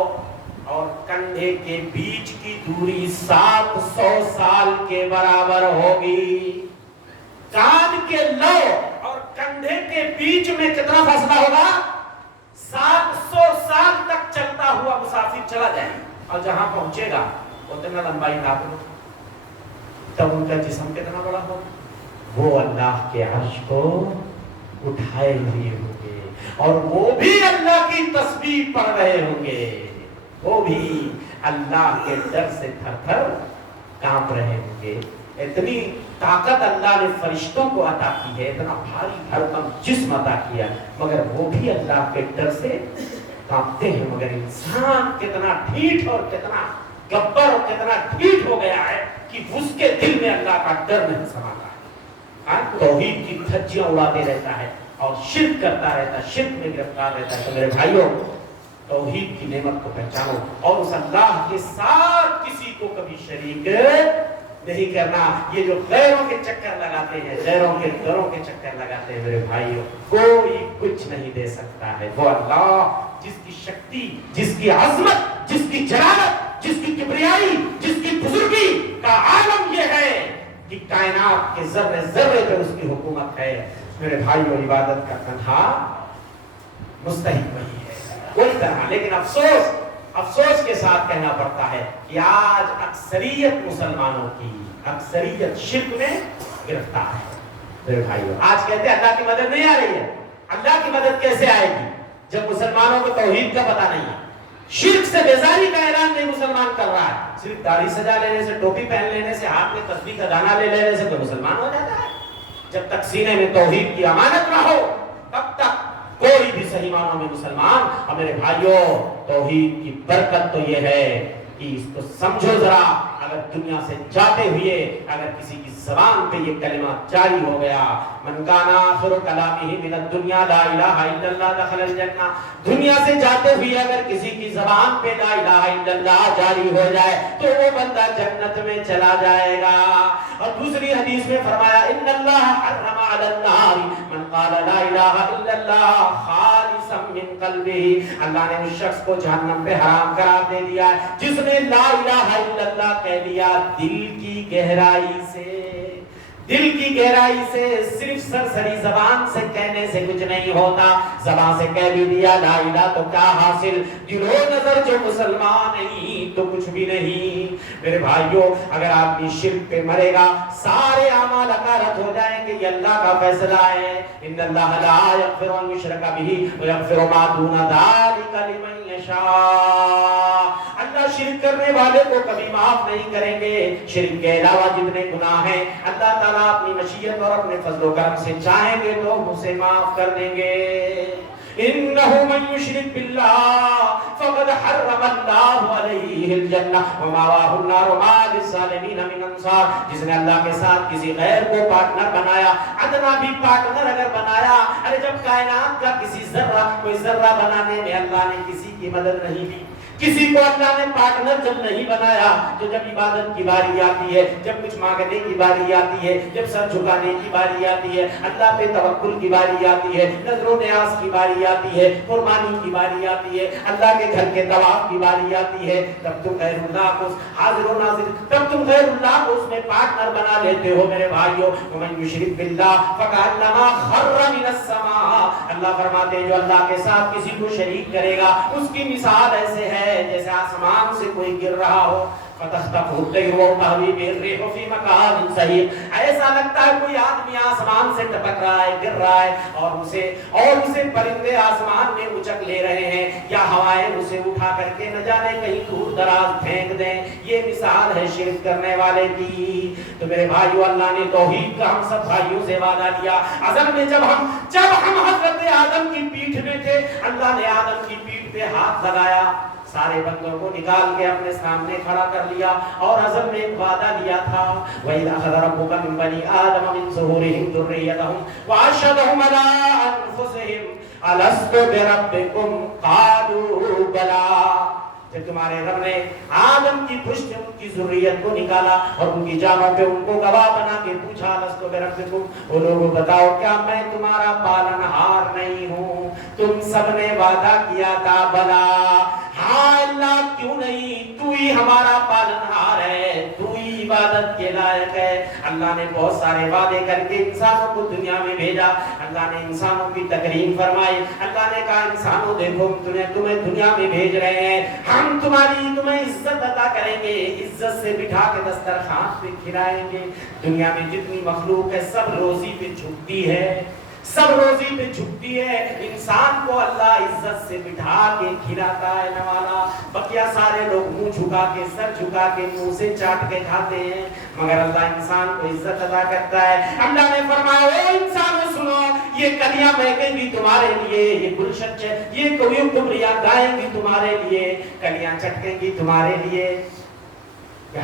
اور کندھے کے بیچ کی دوری 700 سال کے برابر ہوگی. کان کے لو اور کندھے کے بیچ میں کتنا فاصلہ ہوگا؟ 700 سال تک چلتا ہوا مسافر چلا جائے اور جہاں پہنچے گا اتنا لمبائی ناپ لو، تب ان کا جسم کتنا بڑا ہوگا. وہ اللہ کے عرش کو اٹھائے ہوئے ہوں گے اور وہ بھی اللہ کی تسبیح پڑھ رہے ہوں گے، وہ بھی اللہ کے ڈر سے تھر تھر کانپ رہے ہوں گے. اتنی طاقت اللہ نے فرشتوں کو عطا کی ہے، اتنا بھاری بھرکم جسم عطا کیا، مگر وہ بھی اللہ کے ڈر سے کانپتے ہیں. مگر انسان کتنا ڈھیٹ اور کتنا گبر اور کتنا ڈھیٹ ہو گیا ہے کہ اس کے دل میں اللہ کا ڈر نہیں سماتا ہے. توحید کی دھجیاں اڑاتے رہتا ہے اور شرک کرتا رہتا ہے، شرک میں گرفتار رہتا ہے. تو میرے بھائیوں توحید کی نعمت کو پہچانو اور اس اللہ کے ساتھ کسی کو کبھی شریک نہیں کرنا. یہ جو غیروں کے چکر لگاتے ہیں، غیروں کے دروں کے چکر لگاتے ہیں، میرے بھائیوں کوئی کچھ نہیں دے سکتا ہے. وہ اللہ جس کی شکتی، جس کی عظمت، جس کی جلالت، جس کی کبریائی، جس کی بزرگی کا عالم یہ ہے کہ کائنات کے ذرے ذرے پہ اس کی حکومت ہے. میرے بھائیوں عبادت کا تنہا مستحق وہی ہے، کوئی طرح. لیکن افسوس کے ساتھ کہنا پڑتا ہے کہ آج اکثریت مسلمانوں کی اکثریت شرک میں گرفتار ہے. میرے بھائیوں آج کہتے ہیں اللہ کی مدد نہیں آ رہی ہے. اللہ کی مدد کیسے آئے گی جب مسلمانوں کو توحید کا پتہ نہیں ہے؟ شرک سے بیزاری کا اعلان نہیں مسلمان کر رہا ہے. صرف داڑھی سجا لینے سے، ٹوپی پہن لینے سے، ہاتھ میں تسبیح کا دانہ لے لینے سے کوئی مسلمان ہو جاتا ہے؟ جب تک سینے میں توحید کی امانت نہ ہو تب تک کوئی بھی صحیح معنوں میں مسلمان. اور میرے بھائیوں توحید کی برکت تو یہ ہے کہ اس کو سمجھو ذرا. اگر دنیا سے جاتے ہوئے اگر کسی کی زبان پہ یہ کلمہ جاری ہو گیا، من کان آخر کلامہ من الدنیا لا الہ الا اللہ دخل الجنہ، دنیا سے جاتے ہوئے اگر کسی کی زبان پہ لا الہ الا اللہ جاری ہو جائے تو وہ بندہ جنت میں چلا جائے گا. اور دوسری حدیث میں فرمایا ان اللہ حرم علی النار من قال لا الہ الا اللہ خالصا من قلبہ، اللہ نے اس شخص کو جہنم پہ حرام قرار دے دیا ہے جس نے لا الہ الا اللہ کہہ لیا دل کی گہرائی سے. دل کی گہرائی سے، صرف سرسری زبان سے کہنے سے کچھ نہیں ہوتا. زبان سے کہہ بھی دیا لا الہ تو کیا حاصل، دل و نظر جو مسلمان نہیں تو کچھ بھی نہیں. میرے بھائیوں اگر آدمی شرک پہ مرے گا سارے اعمال غارت ہو جائیں گے. یہ اللہ کا فیصلہ ہے. ان اللہ لا یغفر ان یشرک بہ ویغفر ما دون ذلک لمن یشاء. اللہ شرک کرنے والے کو کبھی معاف نہیں کریں گے. شرک کے علاوہ جتنے گناہ ہیں اللہ تعالیٰ اپنی مشیت اور اپنے فضل و کرم سے چاہیں گے تو اسے معاف کر دیں گے. انه من يشرك بالله فقد حرم الله عليه الجنہ ومأواه النار وما للظالمین من انصار. جس نے اللہ کے ساتھ کسی غیر کو پارٹنر بنایا، ادنا بھی پارٹنر اگر بنایا، ارے جب کائنات کا کسی ذرہ کوئی ذرہ بنانے میں اللہ نے کسی کی مدد نہیں دی، کسی کو اللہ نے پارٹنر جب نہیں بنایا، تو جب عبادت کی باری آتی ہے، جب کچھ مانگنے کی باری آتی ہے، جب سر جھکانے کی باری آتی ہے، اللہ پہ توکل کی باری آتی ہے، نذر و نیاز کی باری آتی ہے، قربانی کی باری آتی ہے، اللہ کے گھر کے طواف کی باری آتی ہے، تب تم غیر اللہ کو حاضر و ناظر، تب تم غیر اللہ کو اس میں پارٹنر بنا لیتے ہو. میرے بھائیوں ومن یشرک باللہ فکأنما خر من السماء. اللہ فرماتے ہیں جو اللہ کے ساتھ کسی کو شریک کرے گا اس کی مثال ایسے ہے کوئی گر رہا ہو فتخطفه الطير وهو تهوي به الريح في مكان سحيق، ایسا لگتا ہے کوئی آدمی آسمان سے ٹپک رہا ہے، گر رہا ہے، اور اسے پرندے آسمان میں اچک لے رہے ہیں، یا ہوائیں اسے اٹھا کر کے نہ جانے کہیں دور دراز پھینک دیں۔ یہ مثال ہے شرک کرنے والے کی۔ تو میرے بھائیو، اللہ نے توحید کا ہم سب بھائیوں سے وعدہ لیا۔ ازل میں جب ہم حضرت آدم کی پیٹھ میں تھے، اللہ نے آدم کی پیٹھ پہ ہاتھ لگایا، سارے بندوں کو نکال کے اپنے سامنے کھڑا کر لیا، اور ازل میں ایک وعدہ دیا تھا، وَإِذْ أَخَذَ رَبُّكَ مِنْ بَنِي آدَمَ مِنْ ظُهُورِهِمْ ذُرِّيَّتَهُمْ وَأَشْهَدَهُمْ عَلَىٰ أَنفُسِهِمْ أَلَسْتُ بِرَبِّكُمْ قَالُوا بَلَىٰ۔ جب تمہارے رب نے آدم کی پشت سے ان کی ذریت کو نکالا اور ان کی جانوں پہ ان کو گواہ بنا کے پوچھا، لستو بربکم، وہ لوگوں بتاؤ کیا میں تمہارا پالنہار نہیں ہوں؟ تم سب نے وعدہ کیا تھا، بلا، ہاں اللہ کیوں نہیں، تو ہی ہمارا پالنہار ہے، تو ہی عبادت کے لائق ہے۔ اللہ نے بہت سارے وعدے کر کے انسانوں کو دنیا میں بھیجا، اللہ نے انسانوں کی تکریم فرمائی، اللہ نے کہا انسانوں دیکھو تمہیں دنیا میں بھیج رہے ہیں، ہم تمہیں عزت عطا کریں گے، عزت سے بٹھا کے دسترخوان پہ کھلائیں گے۔ دنیا میں جتنی مخلوق ہے سب روزی پہ جھکتی ہے، سب روزی پہ جھکتی ہے، انسان کو اللہ عزت سے بٹھا کے کھلاتا ہے نوالا، بقیہ سارے لوگ منہ جھکا کے، سر جھکا کے، منہ سے چاٹ کے کھاتے ہیں، مگر اللہ انسان کو عزت عطا کرتا ہے۔ اللہ نے فرمایا اے انسانوں سنو، یہ کلیاں مہکیں گی تمہارے لیے، یہ گلشن یہ کوئی کبریاں گائیں گی تمہارے لیے، کلیاں چٹکیں گی تمہارے لیے،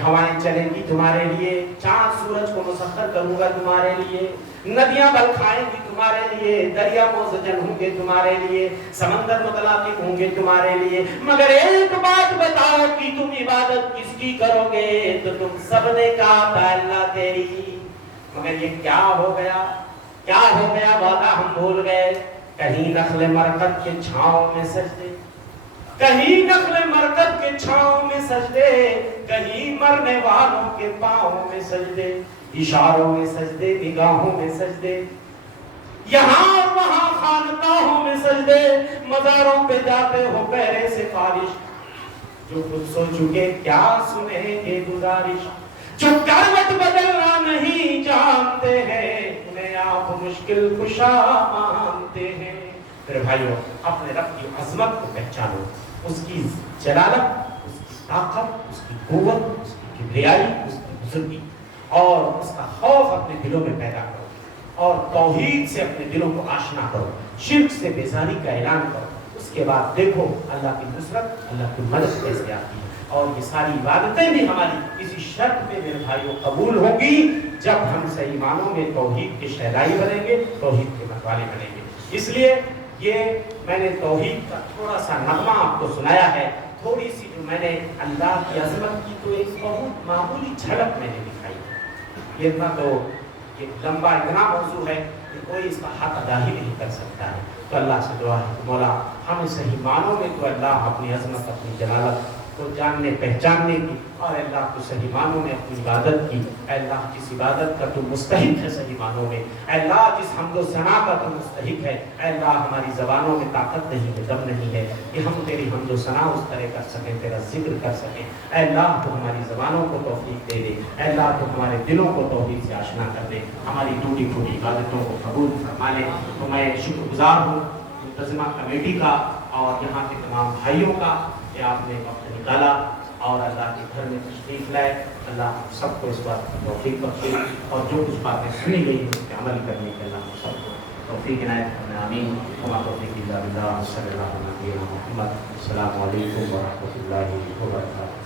ہوائیں چلیں گی تمہارے لیے، چاند سورج کو مسخر کروں گا تمہارے لیے، ندیاں بل کھائیں گی تمہارے لیے، دریا موزجن ہوں گے تمہارے لیے، سمندر متلاطم ہوں گے تمہارے لیے، مگر ایک بات بتاؤ کہ تم عبادت کس کی کرو گے؟ تو تم سب نے کہا تھا اللہ تیری، مگر یہ کیا ہو گیا؟ کیا ہو گیا؟ وعدہ ہم بھول گئے۔ کہیں نخل مرقد کے چھاؤں میں سجدے، کہیں نخل مرقد کے چھاؤں میں سجدے، کہیں مرنے والوں کے پاؤں میں سجدے، اشاروں میں سجدے، نگاہوں میں سجدے، یہاں اور وہاں خانقاہوں میں سجدے، مزاروں پہ جاتے ہو پہرے سے فارش، جو خود سو چکے کیا سنیں گے گزارش، جو کروٹ بدلنا نہیں جانتے ہیں انہیں آپ مشکل کشا مانتے ہیں۔ میرے بھائیو، اپنے رب کی عظمت کو پہچانو، اس کی جلالت، اس کی طاقت، اس کی قوت، اس کی کبریائی، اس کی بزرگی، اور اس کا خوف اپنے دلوں میں پیدا کرو، اور توحید سے اپنے دلوں کو آشنا کرو، شرک سے بیزاری کا اعلان کرو، اس کے بعد دیکھو اللہ کی نصرت، اللہ کی مدد کیسے آتی ہے، اور یہ ساری عبادتیں بھی ہماری کسی شرط پہ میرے بھائیوں قبول ہوں گی جب ہم صحیح معنوں میں توحید کے شہدائی بنیں گے، توحید کے متوالے بنیں گے۔ اس لیے یہ میں نے توحید کا تھوڑا سا نغمہ آپ کو سنایا ہے، تھوڑی سی جو میں نے اللہ کی عظمت کی تو ایک بہت معمولی جھلک میں نے دکھائی ہے۔ یہ اتنا تو یہ لمبا اتنا موضوع ہے کہ کوئی اس کا حق ادا ہی نہیں کر سکتا ہے۔ تو اللہ سے دعا ہے کہ مولا ہمیں صحیح معنوں میں تو اللہ اپنی عظمت، اپنی جلالت کو جاننے پہچاننے کی، اور اللہ کو صحیح معنوں میں اپنی عبادت کی، اے اللہ جس عبادت کا تو مستحق ہے صحیح معنوں میں، اے اللہ جس حمد و ثنا کا تو مستحق ہے، اے اللہ ہماری زبانوں میں طاقت نہیں ہے، دم نہیں ہے کہ ہم تیری حمد و ثنا اس طرح کر سکیں، تیرا ذکر کر سکیں، اے اللہ تو ہماری زبانوں کو توفیق دے دے، اے اللہ تو ہمارے دلوں کو توحید سے آشنا کر دے، ہماری ٹوٹی پھوٹی عبادتوں کو قبول فرما لے۔ تو میں شکر گزار ہوں منتظمہ کمیٹی کا اور یہاں کے تمام بھائیوں کا کہ آپ نے وقت نکالا اور اللہ کے گھر میں تشریف لائے۔ اللہ ہم سب کو اس بات کی توفیق بخشے، اور جو کچھ باتیں سنی گئی ہیں اس پہ عمل کرنے کے اللہ ہم سب کو توفیق عنایت فرمائے، آمین۔ وما توفیقی الا باللہ، صلی اللہ علیہ وسلم۔ السلام علیکم ورحمۃ اللہ وبرکاتہ۔